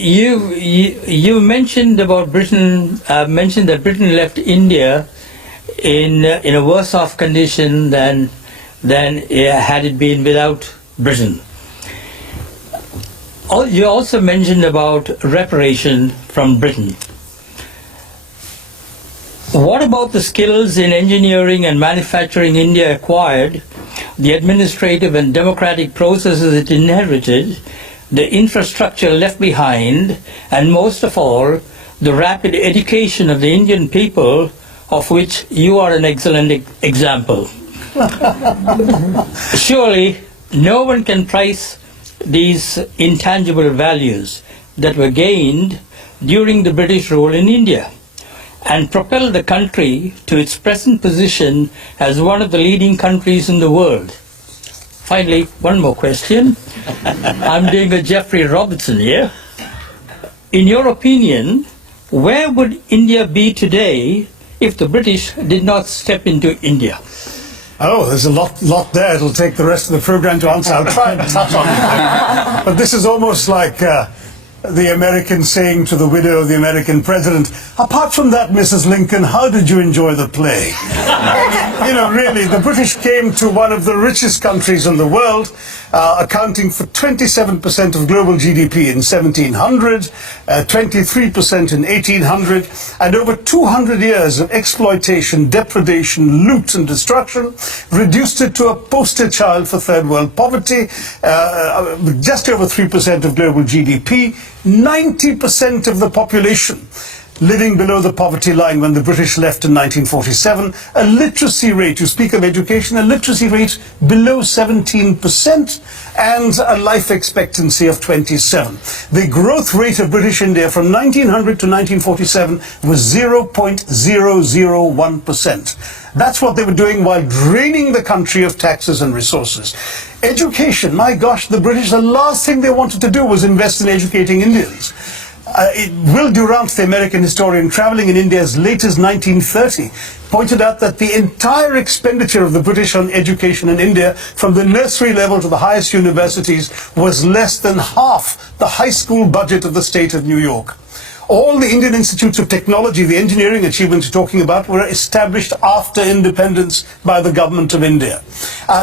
you mentioned about Britain. Mentioned that Britain left India in a worse off condition than had it been without Britain. You also mentioned about reparation from Britain. What about the skills in engineering and manufacturing India acquired, the administrative and democratic processes it inherited, the infrastructure left behind, and most of all, the rapid education of the Indian people, of which you are an excellent example? Surely, no one can price these intangible values that were gained during the British rule in India and propelled the country to its present position as one of the leading countries in the world. Finally, one more question. I'm doing a Geoffrey Robertson here. In your opinion, where would India be today if the British did not step into India? Oh, there's a lot there. It'll take the rest of the program to answer. I'll try and touch on it. But this is almost like the American saying to the widow of the American president, apart from that, Mrs. Lincoln, how did you enjoy the play? You know, really, the British came to one of the richest countries in the world, accounting for 27% of global GDP in 1700, 23% in 1800, and over 200 years of exploitation, depredation, loot and destruction, reduced it to a poster child for third world poverty, just over 3% of global GDP, 90% of the population living below the poverty line when the British left in 1947, a literacy rate, you speak of education, a literacy rate below 17%, and a life expectancy of 27. The growth rate of British India from 1900 to 1947 was 0.001%. That's what they were doing while draining the country of taxes and resources. Education, my gosh, the British, the last thing they wanted to do was invest in educating Indians. Will Durant, the American historian traveling in India as late as 1930, pointed out that the entire expenditure of the British on education in India, from the nursery level to the highest universities, was less than half the high school budget of the state of New York. All the Indian institutes of technology, the engineering achievements you're talking about, were established after independence by the government of India.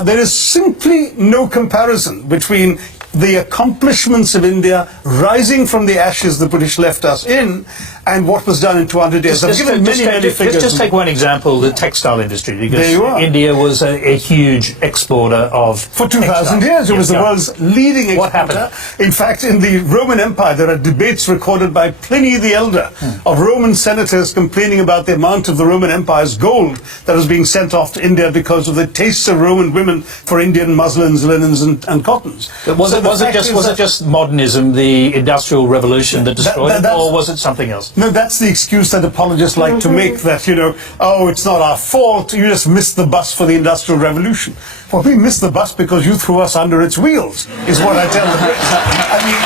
There is simply no comparison between the accomplishments of India rising from the ashes the British left us in and what was done in 200 years. I've given many figures. Just take one example, the textile industry, because India was a huge exporter of For 2,000 years, it was the world's leading exporter. What happened? In fact, in the Roman Empire, there are debates recorded by Pliny the Elder of Roman senators complaining about the amount of the Roman Empire's gold that was being sent off to India because of the tastes of Roman women for Indian muslins, linens, and cottons. Was it just modernism, the Industrial Revolution that destroyed it, or was it something else? No, that's the excuse that apologists like to make, that, you know, oh, it's not our fault, you just missed the bus for the Industrial Revolution. Well, we missed the bus because you threw us under its wheels, is what I tell the Brits. I mean,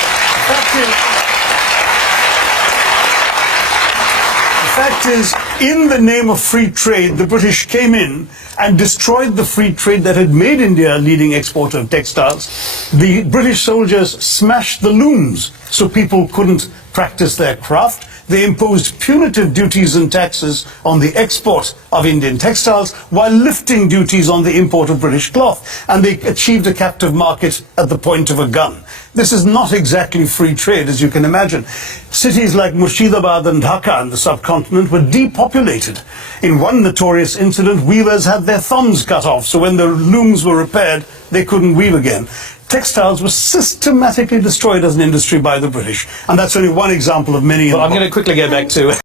the fact is, in the name of free trade, the British came in and destroyed the free trade that had made India a leading exporter of textiles. The British soldiers smashed the looms so people couldn't practice their craft. They imposed punitive duties and taxes on the export of Indian textiles while lifting duties on the import of British cloth. And they achieved a captive market at the point of a gun. This is not exactly free trade, as you can imagine. Cities like Murshidabad and Dhaka in the subcontinent were depopulated. In one notorious incident, weavers had their thumbs cut off, so when the looms were repaired, they couldn't weave again. Textiles were systematically destroyed as an industry by the British. And that's only one example of many. Well, I'm going to quickly go back to